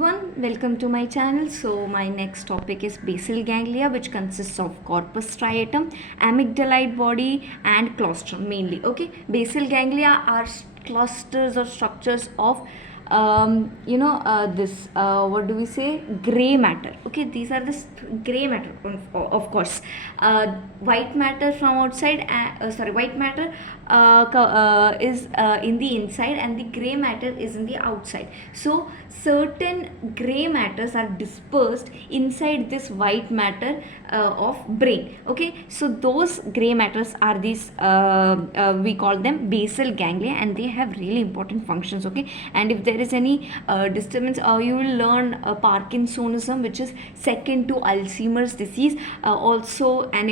everyone, welcome to my channel. So my next topic is basal ganglia, which consists of corpus striatum, amygdaloid body and claustrum mainly. Okay, basal ganglia are clusters or structures of what do we say, gray matter. Okay, these are the gray matter, of course. White matter from outside, white matter is in the inside and the gray matter is in the outside. So certain gray matters are dispersed inside this white matter of brain. Okay, so those gray matters are these we call them basal ganglia, and they have really important functions. Okay, and if there is any disturbance, you will learn Parkinsonism, which is second to Alzheimer's disease. Also an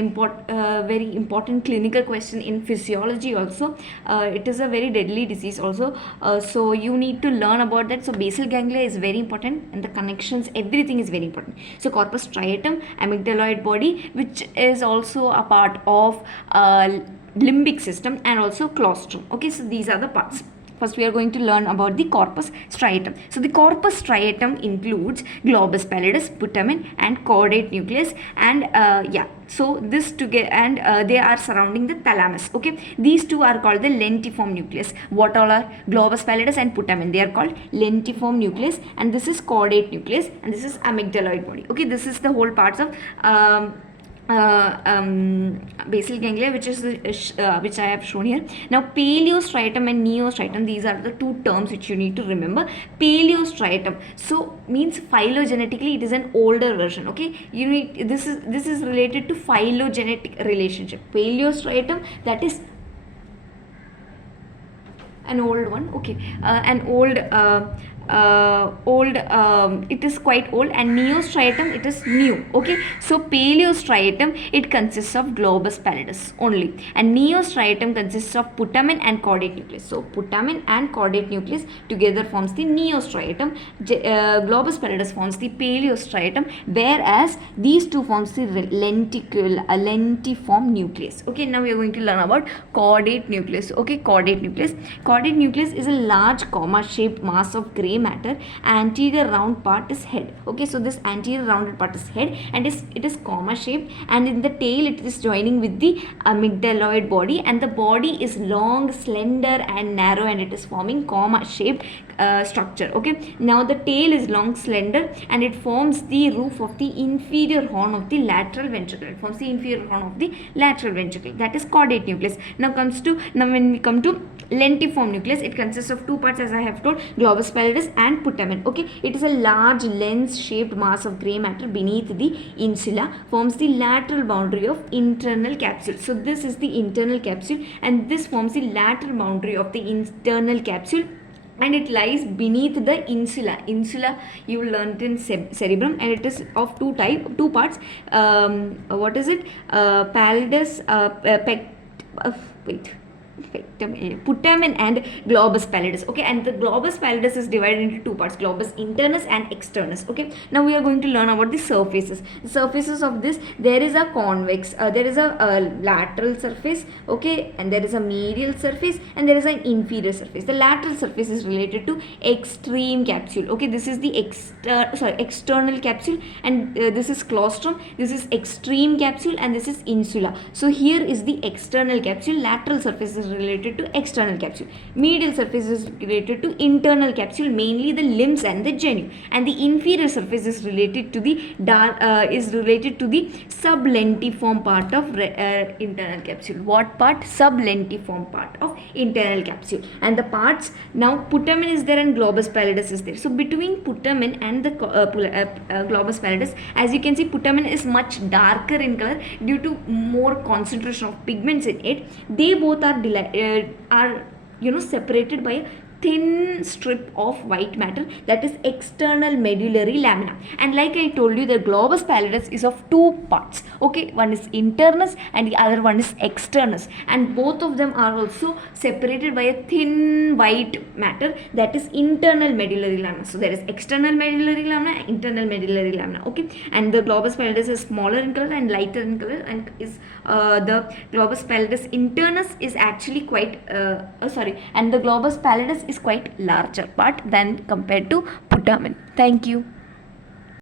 very important clinical question in physiology also. It is a very deadly disease also, so you need to learn about that. So basal ganglia is very important, and the connections, everything is very important. So corpus striatum, amygdaloid body, which is also a part of limbic system, and also claustrum. Okay, so these are the parts. First, we are going to learn about the corpus striatum. So the corpus striatum includes globus pallidus, putamen and caudate nucleus, and so this together, and they are surrounding the thalamus. Okay, these two are called the lentiform nucleus. What all are globus pallidus and putamen? They are called lentiform nucleus, and this is caudate nucleus, and this is amygdaloid body. Okay, this is the whole parts of basal ganglia, which I have shown here. Now paleostriatum and neostriatum, these are the two terms which you need to remember. Paleostriatum, so means phylogenetically it is an older version. Okay, you need, this is related to phylogenetic relationship. Paleostriatum, that is an old one. Okay, an old it is quite old, and neostriatum, it is new. Okay, so paleostriatum, it consists of globus pallidus only, and neostriatum consists of putamen and caudate nucleus. So putamen and caudate nucleus together forms the neostriatum. Globus pallidus forms the paleostriatum, whereas these two forms the lentiform nucleus. Okay, now we are going to learn about caudate nucleus. Okay, caudate nucleus is a large comma shaped mass of gray matter. Anterior round part is head. Okay, so this anterior rounded part is head, and it is comma shaped, and in the tail it is joining with the amygdaloid body, and the body is long, slender and narrow, and it is forming comma shaped structure. Okay, now the tail is long, slender, and it forms the roof of the inferior horn of the lateral ventricle. It forms the inferior horn of the lateral ventricle. That is caudate nucleus. Now when we come to lentiform nucleus, it consists of two parts, as I have told, globus pallidus and putamen. Okay, it is a large lens shaped mass of gray matter beneath the insula, forms the lateral boundary of internal capsule. So this is the internal capsule, and this forms the lateral boundary of the internal capsule, and it lies beneath the insula. You learned in cerebrum, and it is of two parts. What is it? Pallidus, putamen and globus pallidus. Okay, and the globus pallidus is divided into two parts, globus internus and externus. Okay, now we are going to learn about the surfaces. The surfaces of this, there is a convex, there is a lateral surface. Okay, and there is a medial surface, and there is an inferior surface. The lateral surface is related to extreme capsule. Okay, this is the external capsule, and this is claustrum, this is extreme capsule, and this is insula. So here is the external capsule. Lateral surface is related to external capsule. Medial surface is related to internal capsule, mainly the limbs and the genu, and the inferior surface is related to the sublentiform part of internal capsule. What part? Sublentiform part of internal capsule. And the parts, now putamen is there and globus pallidus is there. So between putamen and the globus pallidus, as you can see, putamen is much darker in color due to more concentration of pigments in it. They both are separated by a thin strip of white matter, that is external medullary lamina. And like I told you, the globus pallidus is of two parts. Okay, one is internus and the other one is externus, and both of them are also separated by a thin white matter, that is internal medullary lamina. So there is external medullary lamina, internal medullary lamina. Okay, and the globus pallidus is smaller in color and lighter in color, and is the globus pallidus internus is actually quite and the globus pallidus is quite larger part than compared to putamen. Thank you.